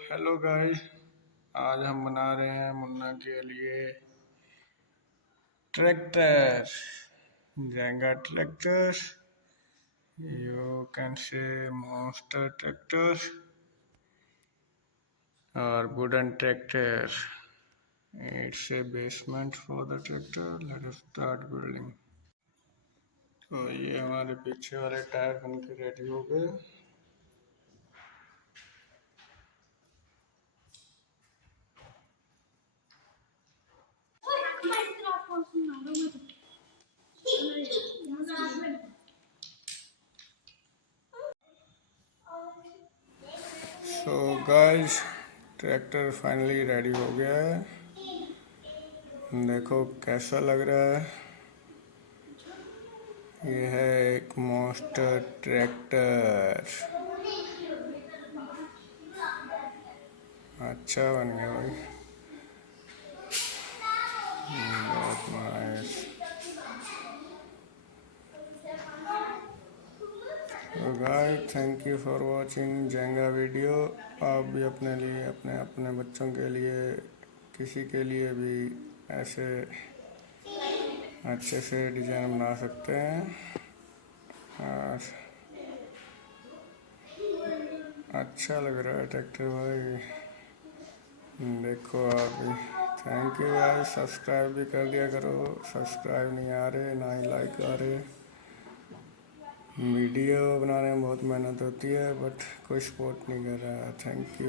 Hello guys. आज हम बना रहे हैं मुन्ना के लिए tractor, Jenga tractor, you can say monster tractor और wooden tractor. It's a basement for the tractor. Let us start building. तो ये हमारे पीछे वाले टायर बनके रेडी हो गए। So guys, tractor finally ready हो गया है। देखो कैसा लग रहा है। ये है एक मॉन्स्टर ट्रैक्टर। अच्छा बन गया भाई, बहुत नाइस। तो guys, thank you for watching Jenga video. आप भी अपने लिए, अपने अपने बच्चों के लिए, किसी के लिए भी ऐसे अच्छे से डिज़ाइन बना सकते हैं। और अच्छा लग रहा है ट्रैक्टर भाई, देखो आप भी। थैंक यू भाई, सब्सक्राइब भी कर दिया करो। सब्सक्राइब नहीं आ रहे, ना ही लाइक आ रहे। वीडियो बनाने में बहुत मेहनत होती है, बट कोई सपोर्ट नहीं कर रहा है। Thank you.